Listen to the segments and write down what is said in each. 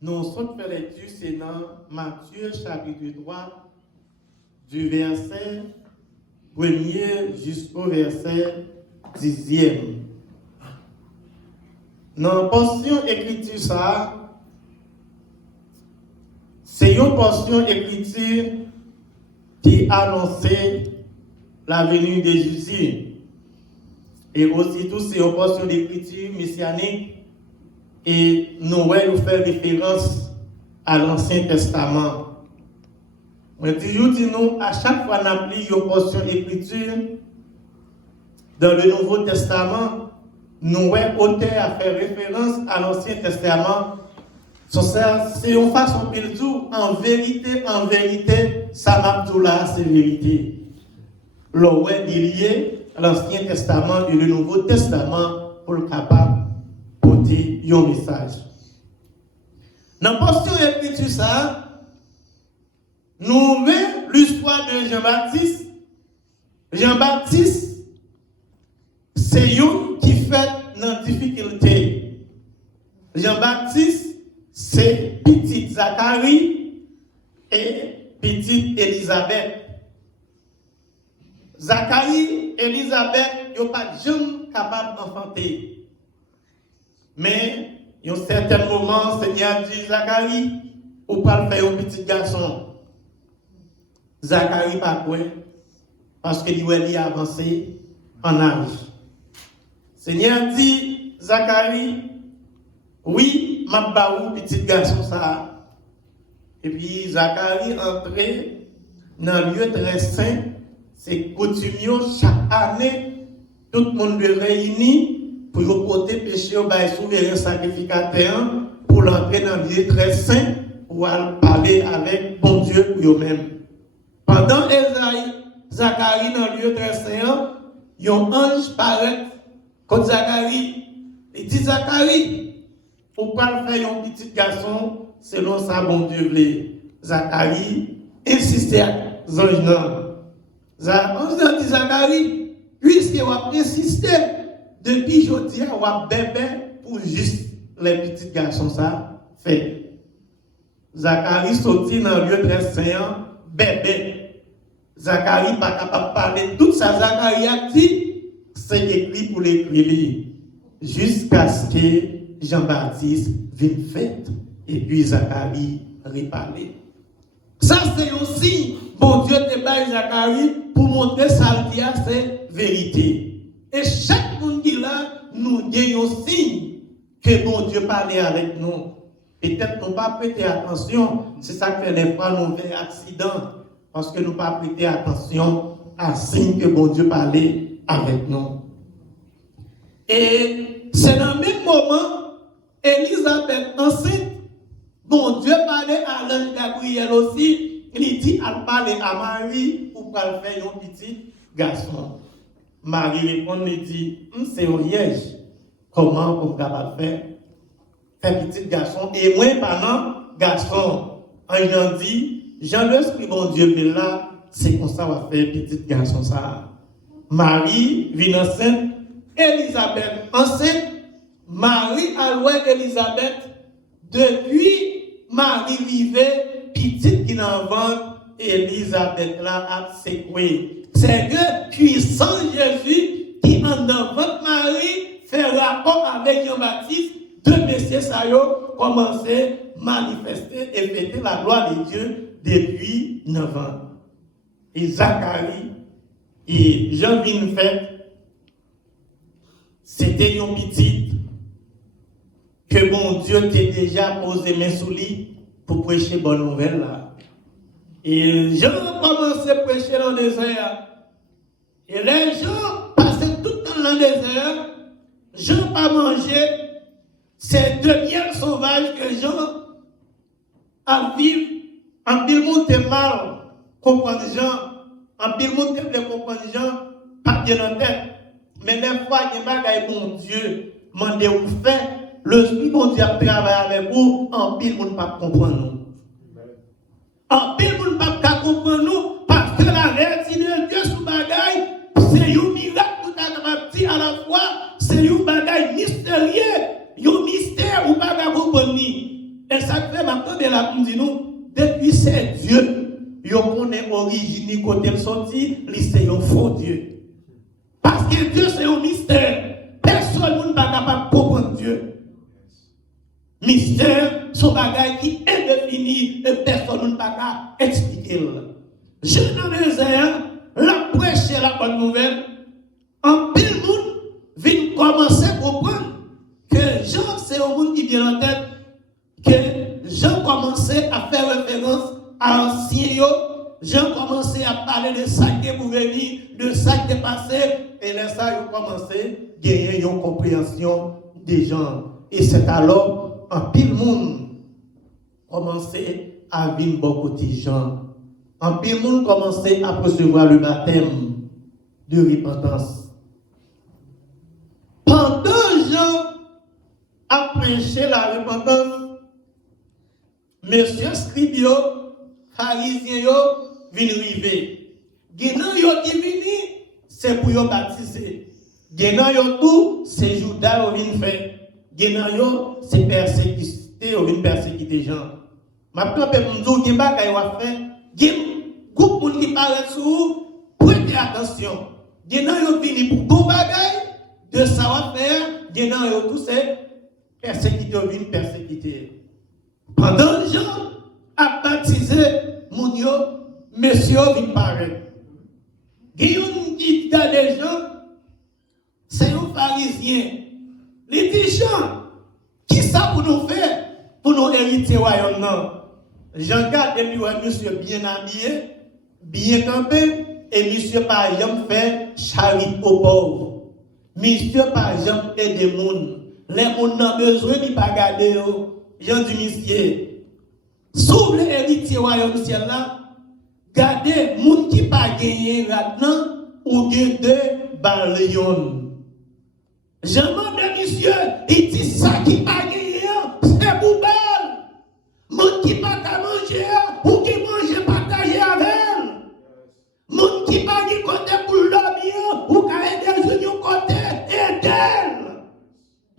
Nous sommes fait lecture, c'est dans Matthieu chapitre 3, du verset 1er jusqu'au verset 10e. Dans la portion écriture, ça, c'est une portion écriture qui annonçait la venue de Jésus. Et aussi, tout c'est une portion d'écriture messianique. Et Noël nous fait référence à l'Ancien Testament. Je dis nous, à chaque fois qu'on lit une portion d'écriture dans le Nouveau Testament, Noël, auteur, a fait référence à l'Ancien Testament. C'est une façon de dire, en vérité, ça m'a dit là, c'est vérité. Noël est lié à l'Ancien Testament et le Nouveau Testament pour le capable de porter un message. Dans la portion d'écriture, ça, nous mettons l'histoire de Jean-Baptiste. Jean-Baptiste, c'est lui qui fait nos difficultés. Jean-Baptiste, c'est petit Zacharie et petite Élisabeth. Zacharie et Élisabeth, ils n'ont pas jamais capable d'enfanter. Mais, il y a un certain moment, Seigneur dit Zacharie, ou pas faire un petit garçon. Zacharie pas quoi, parce qu'il est avancé en âge. Seigneur dit Zacharie, oui, m'a baou petit garçon ça. Et puis Zacharie entré dans le lieu très saint, c'est coutumier chaque année, tout le monde se réunit pour porter péché au bail souverain sacrificateur pour l'entrer dans le lieu très saint pour parler avec bon Dieu pour eux-mêmes. Pendant Zacharie dans le lieu très saint, un ange paraît comme Zacharie. Il dit Zacharie, pour pas faire un petit garçon selon sa bon Dieu voulait. Zacharie insistait à l'ange. L'ange dit Zacharie, puisque vous avez insisté, depuis aujourd'hui, vous avez bébé pour juste les petits garçons, ça fait. Zacharie sortit dans le lieu très saint, bébé. Zacharie n'est pas capable de parler. Tout ça, Zacharie a dit, c'est écrit pour l'écrire. Jusqu'à ce que Jean-Baptiste vienne fête. Et puis Zacharie reparler. Ça, c'est aussi, bon Dieu te baille Zacharie pour montrer ça, c'est vérité. Et chaque monde qui est là, nous gagnons signe que bon Dieu parlait avec nous. Peut-être qu'on pas prêter attention, c'est ça que fait des fois nous faisons accident, parce que nous pas prêter attention à signe que bon Dieu parlait avec nous. Et c'est dans le même moment, Élisabeth enceinte, bon Dieu parlait à l'ange Gabriel aussi, il dit à parler à Marie pour qu'elle fasse un petit garçon. Marie répond, il dit, c'est un liège, comment on va faire petit garçon, et moi pendant garçon, on dit, Jean l'esprit bon Dieu mais là, c'est comme ça on va faire petit garçon ça. Marie vient enceinte, Élisabeth enceinte, Marie a loin Élisabeth, depuis Marie vivait, petite qui n'en vend, Élisabeth là a secoué. C'est que puissant Jésus qui en votre Marie fait rapport avec Jean-Baptiste, deux messieurs ça y ont commencé à manifester et fêter la gloire de Dieu depuis 9 ans. Et Zacharie et Jean vient fait, c'était une petite que mon Dieu t'a déjà posé main sous lui pour prêcher bonne nouvelle là. Et Jean a commencé à prêcher dans le désert. Et les gens passaient tout le temps dans le désert. Jean pas mangé. C'est de miel sauvage que Jean a vécu. En pile monde est mal, comprendre Jean. En pile monde est comprendre Jean, pas bien en tête. Mais les fois, il y a des bagailles, bon Dieu, mandez ou fait, le Spirit bon Dieu travaille avec vous, en pile monde pas comprendre nous. En pile monde pas comprendre nous, parce que la réalité de Dieu sous bagaille, c'est un miracle tout à la fois, c'est un bagaille mystérieux, un mystère ou pas comprendre. Et ça fait maintenant de la dit nous, depuis c'est Dieu, yo connaît origine côté sorti, c'est un faux Dieu. Parce que Dieu c'est un mystère. Personne n'est pas capable de comprendre Dieu. Mystère, son bagage qui est défini et personne n'est pas capable d'expliquer. Je dans le désert, la prêche la bonne nouvelle, en pile monde vient commencer à comprendre que Jean, c'est un monde qui vient en tête, que Jean commençait à faire référence à l'ancien, Jean commençait à parler de ça qui est pour venir, de ça qui est passé, et là, ça, ils ont commencé à gagner une compréhension des gens. Et c'est alors, en pile monde, commençait à vivre beaucoup de gens. En pile monde commençait à recevoir le baptême de repentance. Pendant Jean a prêché la repentance, Monsieur Scribio, pharisien, viennent arriver. Genan yo qui vini, c'est pour yo baptiser. Genan yo tout, c'est Judas qui vient faire. Genan yo, c'est persécuter, ou vient persécuter gens. Maintenant, pour me dire, gen bagay wa faire, gen groupe moun qui parle sous, prêtez attention. Genan yo vini pour bon bagay, de ça va faire, genan yo tout c'est persécuter, ou vient persécuter. Pendant Jean a baptisé moun yo, monsieur vient paraître. Guillaume dit à des gens, c'est un pharisien. Les dit Jean, qui ça pour nous faire, pour nous hériter le royaume? Non. Jean garde et puis monsieur bien habillé, bien campé, et monsieur par exemple fait charité aux pauvres. Monsieur par exemple aide des gens. Les gens n'ont besoin de ne pas garder. Jean dit monsieur, sous le héritier du royaume ciel là, gardez les gens qui n'ont pas gagné là-dedans ou de balions. Je demande à monsieur, il dit ça qui n'a pas gagné, c'est poubelle. Moun qui pas qu'à manger, ou qui mange partager avec elle. Moun qui pas qui côté pour dormir, ou qu'à aider sur côté, aide-elle.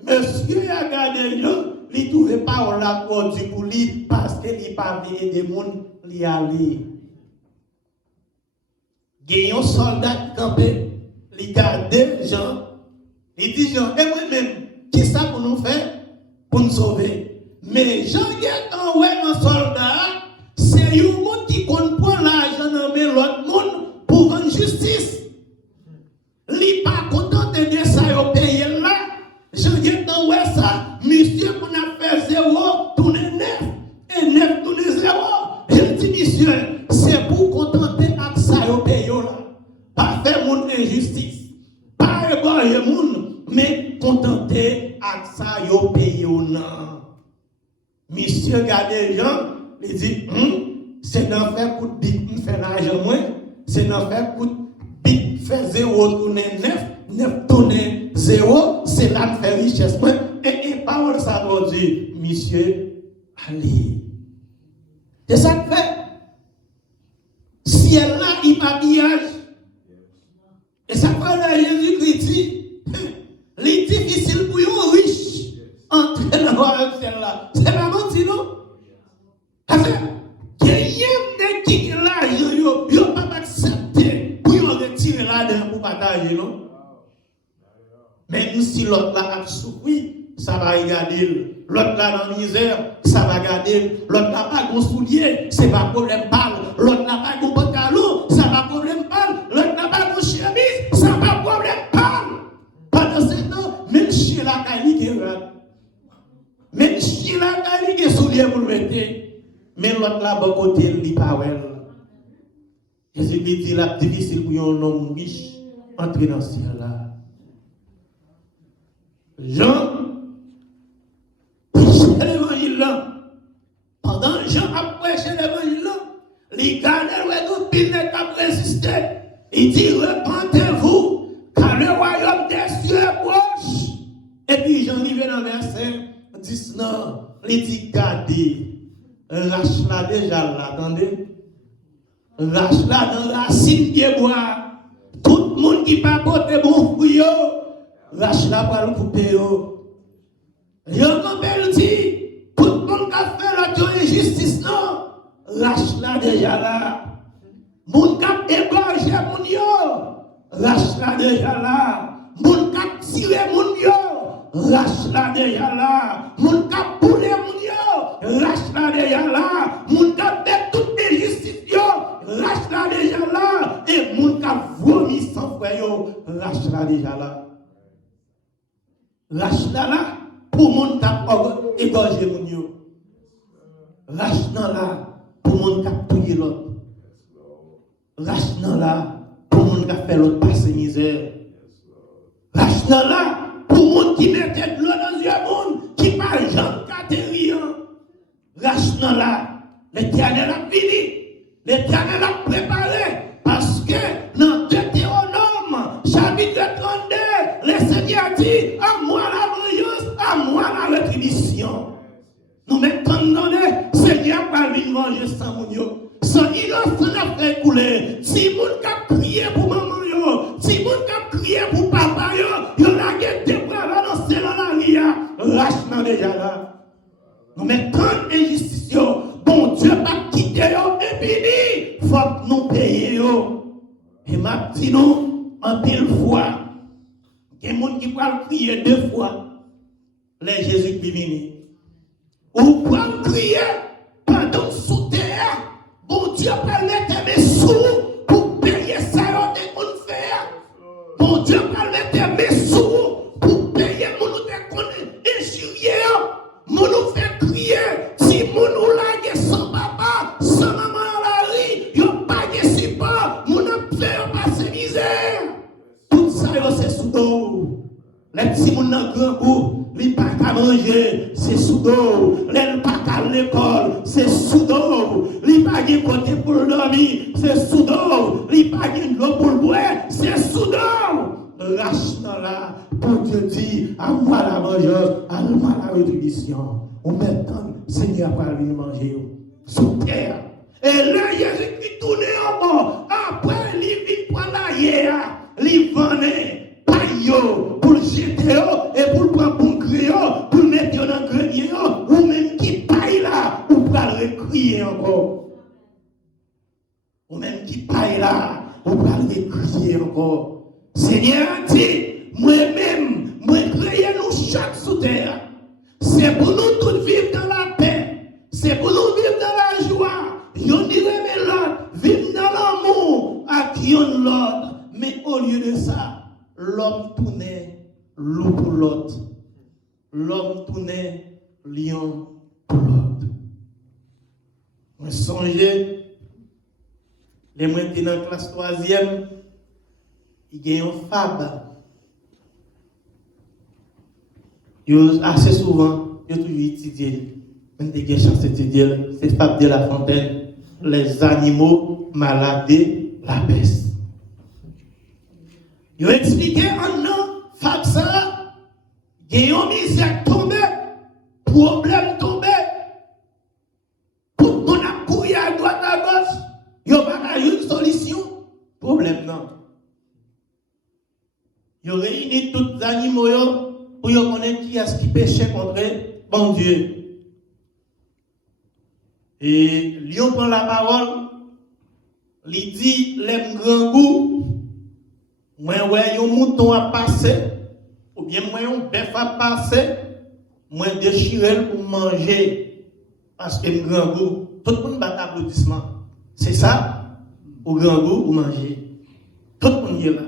Monsieur a gardé le, il trouve pas la cause pour lui parce qu'il pas vu des moun li aller. Il y a un soldat qui campait, il garde Jean, il dit Jean, et moi-même, qui ça pour nous faire? Pour nous sauver. Mais Jean est un soldat, c'est un monde qui comprend l'argent dans l'autre monde pour rendre justice. Il n'est pas content de ça au pays là. Jean est un ça, monsieur qu'on a fait 0, tourner 9, et 9 tourner 0. Je dis monsieur, c'est pour contenter avec ça au pays là. Pas faire mon injustice, pas égorger moun, mais contenter avec ça au pays là. Monsieur garde les gens, il dit, c'est d'en faire coup de big, faire l'argent moins, c'est d'en faire coup de big, faire 0 tourner 9, 9 tourner 0, c'est là de faire richesse moins, et parole ça doit dire, monsieur, allez. C'est ça que fait. Si elle a il m'habillage, et ça fait Jésus-Christ dit, c'est difficile pour un riche entrer dans le royaume celle-là. C'est pas menti, non? Parce que, quelqu'un qui est là, il n'a pas accepté pour retirer là-dedans pour partager, non? Mais nous, si l'autre là a souffert, ça va regarder. L'autre là dans la misère, ça va regarder. L'autre là pas de soulier, c'est pas problème parle. L'autre là pas de pantalon, ça va problème parle. L'autre là pas de chemise, ça va problème parle. Pendant ce temps, même si la caille qui est là, même si la caille qui est soulier pour le mettre, mais l'autre là, bon côté, il n'est pas well. Jésus dit, là, difficile pour un homme riche entrer dans ce ciel-là. Jean, prêchait l'évangile là. Pendant Jean a prêché l'évangile là, les gardeurs ont pile de résister. Il dit, repentez-vous, car le royaume des cieux est proche. Et puis Jean arrive dans le verset 19, il dit, gardez, lâche-la déjà là, attendez. Lâche-la dans la racine des bois. Tout le monde qui ne peut pas porter bon fruit, lâche-la pour le couper. Il dit, tout le monde monde qui a fait la injustice, non, lâche là déjà là. Moun qui a égorgé moun yo, lâche là déjà là. Moun qui a tiré moun yo, lâche là déjà là. Moun qui a boulé moun yo, lâche là déjà là. Moun qui a fait toute injustice yo, lâche là déjà là. Et moun qui a vomi sans frère yo, lâche là déjà là. Lâche là pour moun qui a égorgé moun yo. Lâche là pour moun qui a tué l'autre. Lâche là pour moun qui a fait l'autre passer misère. Lâche là pour moun qui mettait de l'eau dans les yeux, qui pas jamais catérie. Lâche là, l'Éternel a fini. L'Éternel a préparé. Parce que dans Deutéronome, chapitre 32, le Seigneur dit, à moi la vengeance, à moi la rétribution. Nous mettons dans le Seigneur par venir manger sans mon yo. Sans innocent n'a fait couler. Si moun qui a crié pour maman yo, si moun qui a crié pour papa yo, yo la guette de bras là dans ce la ria. Lâche déjà là. Nous mettons injustice yo. Bon Dieu pas quitter yo et puis faut que nous payer yo. Et m'a dit nous en pile fois. Il y a des gens qui peuvent crier 2 fois. Les Jésus qui viennent. Ou peuvent crier pendant sous terre. Bon Dieu peut mettre mes sous pour payer ça et qu'on fait. Bon Dieu peut mettre mes sous pour payer mon injurié. Mon nous fait crier. Si mon nous l'a sans papa, sans maman dans la rue, yo pas de support, mon a fait passer misère. Tout ça c'est sous dos. Les petits moun nan grand goût, li pas qu'à manger, c'est sous dos. Les pas qu'à l'école, c'est sous dos. Li pas de côté pour dormir, c'est sous dos. Li pas de l'eau pour boire, c'est sous dos. Lâche là, pour Dieu dit, à moi la vengeance, à moi la rétribution. On met tant, Seigneur, par lui manger sous terre. Et là, Jésus-Christ tourne en mort. Après, il vient prendre la guerre, il venait. Pour le jeter et pour le prendre pour le crier, pour le mettre dans le grenier, ou même qui paille là, ou pour le crier encore. Ou même qui paille là, ou pour le crier encore. Seigneur dit, moi-même, moi créer nous chaque sous terre. C'est pour nous tous vivre dans la paix. C'est pour nous vivre dans la joie. Yon dirait mais l'autre, vivre dans l'amour à qui on l'autre. Mais au lieu de ça, l'homme tournait loup pour l'autre. L'homme tournait lion pour l'autre. Je songeais, les moins qui dans la classe 3e, il y a un fab. Assez souvent, il y a toujours étudié. Même des chance d'étudier, c'est fab de La Fontaine. Les animaux malades, la peste. Il a expliqué en non, fab ça, il y a une misère tombée, problème tombé. Pour qu'on a couru à droite à gauche, il n'y a pas une solution. Problème non. Il réunit tous les animaux pour connaître qui est-ce qui péchait contre bon Dieu. Et Lion prend la parole, il dit, l'aime grand goût. Moi, un mouton a passé, ou bien moi, un bœuf a passé, moi, déchirer pour manger, parce que grand goût, tout le monde bat applaudissement. C'est ça, au grand goût, ou manger. Tout le monde est là.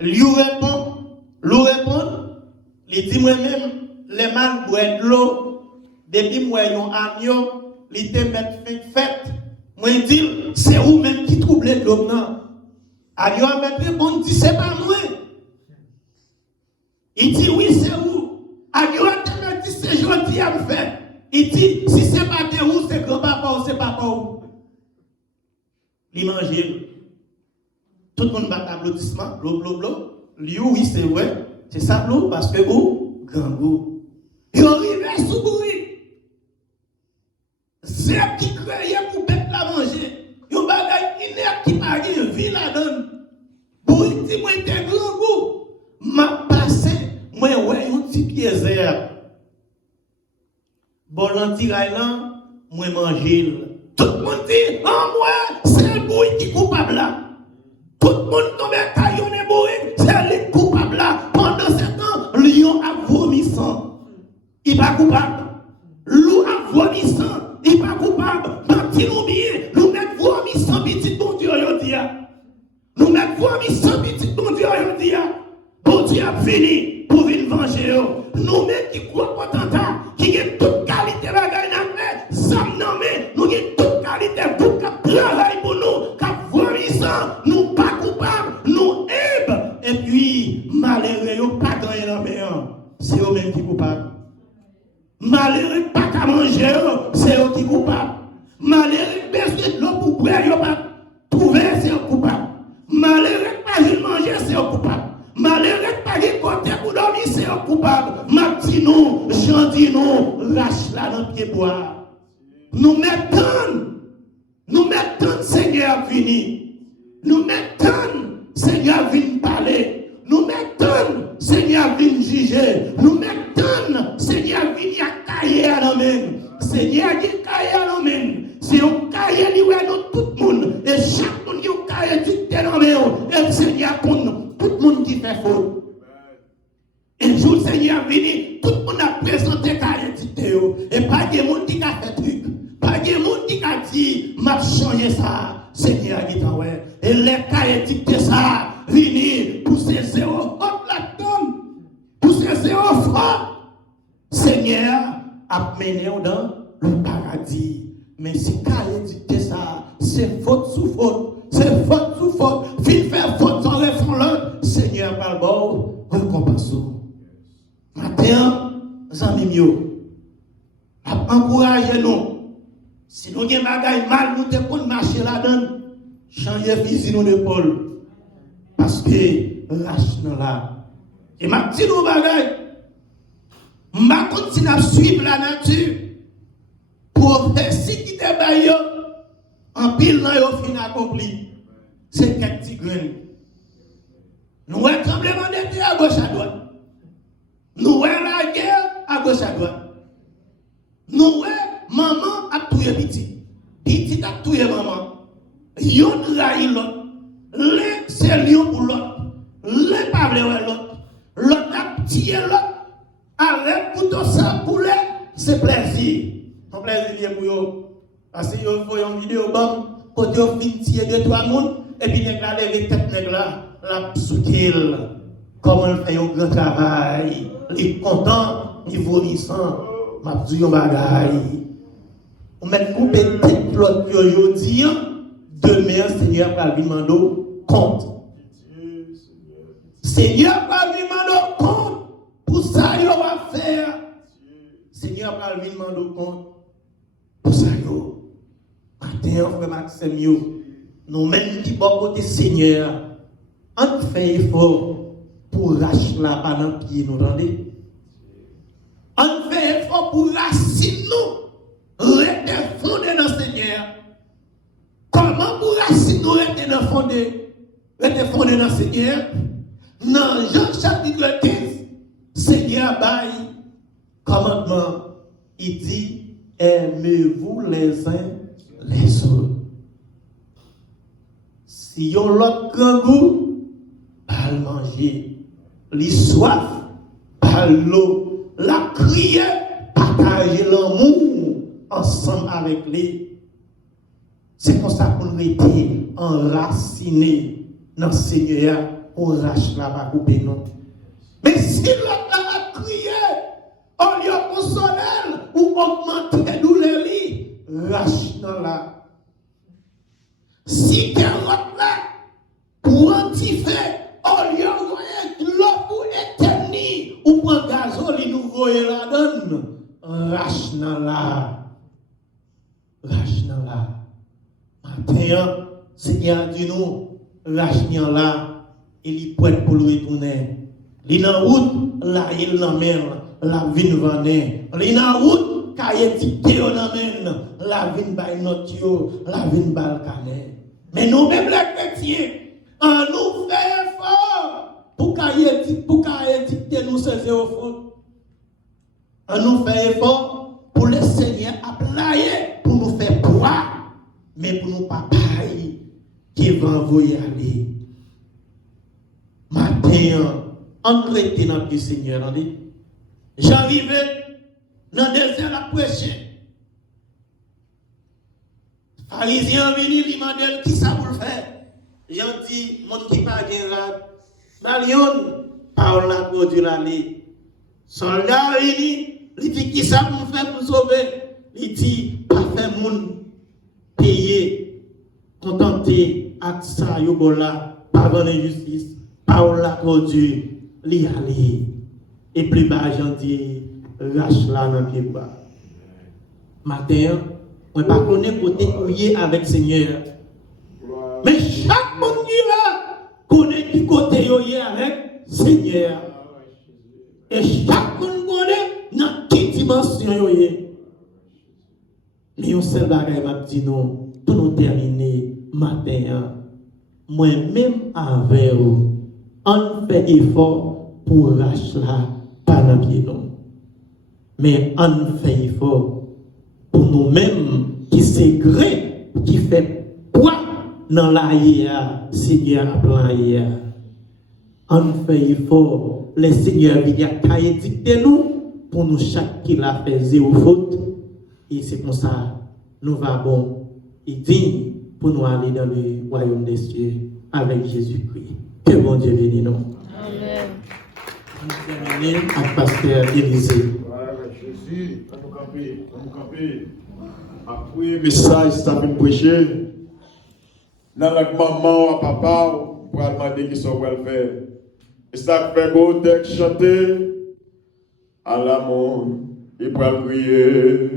Lui répond, il dit moi-même, les mâles boivent de l'eau, depuis moi, un agneau, il te met fête. Moi, il dit, c'est vous-même qui troublez de l'eau, non? Agneau a répondu, dit, c'est pas moi. Il dit, oui, c'est vous. Agneau a dit, c'est gentil à me faire. Il dit, si c'est pas de vous, c'est grand-papa ou c'est papa ou. Il mange. Tout le monde bat applaudissement, blou. Lui, oui, c'est vrai. C'est ça, blou, parce que vous, grand goût. Il arrive sous bruit. C'est qui créait pour bête la manger. Yon bagay inerte qui n'a rien vie la donne. Pour dire moi t'es grand goût. M'a passé, moi ouais un petit pied. bon l'antirail là, moi manger. Tout le monde dit, en moi, c'est le bruit qui est coupable là. Tout le monde tombe à caillon et bourré, c'est le coupable là. Pendant ce temps, lion a vomi sang. Il n'est pas coupable. Loup a vomi sang. Il n'est pas coupable. Menti nous bien. Nous mettons vomi sang petit bon Dieu aujourd'hui. Nous mettons vomi sang petit bon Dieu aujourd'hui. Bon Dieu a fini pour venir venger. Nous mettons qui croient potentat, qui ont toute qualité de bagaille dans la ça nous avons toute qualité pour travailler pour nous, qui vomissant, nous pas coupables, nous aiment. Et puis, malheureux, pas gagné dans le c'est eux-mêmes qui sont coupables. Malheureux, pas qu'à manger, c'est eux qui sont coupables. Malheureux, personne de l'eau pour boire, ils pas trouvé, c'est eux coupables. Malheureux, pas de manger, c'est eux coupables. Malheureux, pas de côté pour dormir, c'est eux coupables. Ma dit nous, j'en dis nous, lâche là dans le pied bois. Nous mettons Seigneur vini. Nous mettons Seigneur vini parler. Nous mettons Seigneur vini juger. Nous mettons Seigneur vini à cahier à l'homme. Seigneur qui cahier à l'homme. C'est un cahier qui est nous tout le monde. Et chaque monde qui est un cahier qui est dans le et le Seigneur pour nous. Tout le monde qui fait faute. Et le jour Seigneur vini, tout le monde a présenté cahier et pas de monde qui a fait truc. Pas de monde qui a dit, m'a changé ça, Seigneur qui t'a ouais. Et les cahiers dicté ça, vini pour ces zéros hop la donne, pour ces zéros fort. Seigneur a mené dans le paradis. Mais si cahiers dicté ça, c'est faute sous faute, c'est faute sous faute. Fil faire faute sans refond l'autre. Seigneur par le bord, récompense. Matin, amis mieux. Encouragez-nous. Si nous avons des bagailles mal, nous devons marcher là-dedans. Changer fusil nous d'épaule. Parce que lâche nous là. Et ma petite nous bagaille. Je continue à suivre la nature. Pour faire ce qui est baillé. En pile, nous avons fini accompli. C'est quelques petits graines. Nous avons tremblement de terre à gauche à droite. Nous avons la guerre à gauche à droite. Nous, maman a tué petit. Petit a tué maman. Yon raï l'autre. L'un c'est lion pour l'autre. L'un pas l'autre. L'autre a tué l'autre. Avec couteau ça pour l'un, c'est plaisir. Ton plaisir pour eux. Parce que vous voyez une vidéo bon, quand vous finissez de trois monde, et puis vous avez les têtes là, la psoukil. Comment il fait un grand travail. Il est content, il est vomissant. Ma dit un bagaille. On met coupé tête l'autre aujourd'hui, demain Seigneur va lui demander compte. Seigneur va lui demander compte pour ça il va faire. Seigneur va lui demander compte pour ça yo. Matin frère Maxime nous même qui bon côté Seigneur, on fait effort pour racheter la pendant pied nous rendez. On fait effort pour raciner nous, rester fondé dans le Seigneur. Comment pour raciner nous rester fondé dans le Seigneur? Dans Jean chapitre 15, Seigneur baille commandement. Il dit, aimez-vous les uns les autres. Si yon l'autre grand goût, pas le manger. Les soif, pas l'eau. La prière, partager l'amour ensemble avec les. C'est comme ça qu'on était enraciné dans le Seigneur pour racheter la bas couper non. Mais si l'autre a crié, au lieu de consoler ou augmenter la douleur, rache dans la. Si quelqu'un là, pour antifer, au lieu de l'eau pour éterniser, ou pour gazole, il nous voit la donne. Rache dans la. Rache dans la. Matin, Seigneur dit nous, rache dans la. Il est prêt pour le retourner. Il est en route, là, il l'emmène, la vie nous vendait. Il est en route, car il dit qu'il l'emmène, la vie nous baille notre yo, la vie nous baille le canet. Mais nous-mêmes, les chrétiens, on nous fait effort pour qu'il dicte nous ces fautes. On nous fait effort pour le Seigneur applier pour nous faire boire, mais pour nous pas payer qui va envoyer aller. Matin, on rete dans le Seigneur, on dit, j'arrivais dans le désert à prêcher. Pharisien venu lui demander qui ça pour le faire. J'en dis, mon qui pas bien là, Marion, parole la pour Dieu l'aller. Soldat venu, il dit qui ça pour faire pour sauver. Il dit, pas faire moun payer, contenter, avec ça, yobola, pas vendre justice, parole la pour Dieu, l'y aller. Et plus bas, j'en dis, lâche là dans le pied bas. Matin, on ne pas connaître côté couillé avec le Seigneur. Mais chaque monde qui là, connaît qui côté yoye avec le Seigneur. Et chaque monde connaît dans quelle dimension yoye. Mais on seul bagage m'a dit non, tout nous terminé matin. Moi-même avec vous, on fait effort pour lâcher là, pas dans pied non. Mais on fait effort pour nous-mêmes qui c'est gré, qui fait poids dans la hier, Seigneur a hier. On fait effort, le Seigneur vient dicter nous pour nous chaque qui l'a fait zéro faute. Et c'est pour ça nous allons et digne pour nous aller dans le royaume des cieux avec Jésus-Christ. Que bon Dieu bénisse nous. Amen. On termine avec Pasteur Élisée. Jésus, on nous camper. Après le message, ça vient prêcher. Dans la maman ou papa, pour demander qui sont le faire. Et ça fait beau texte chanter à l'amour. Et pour prier,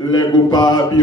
les coupables.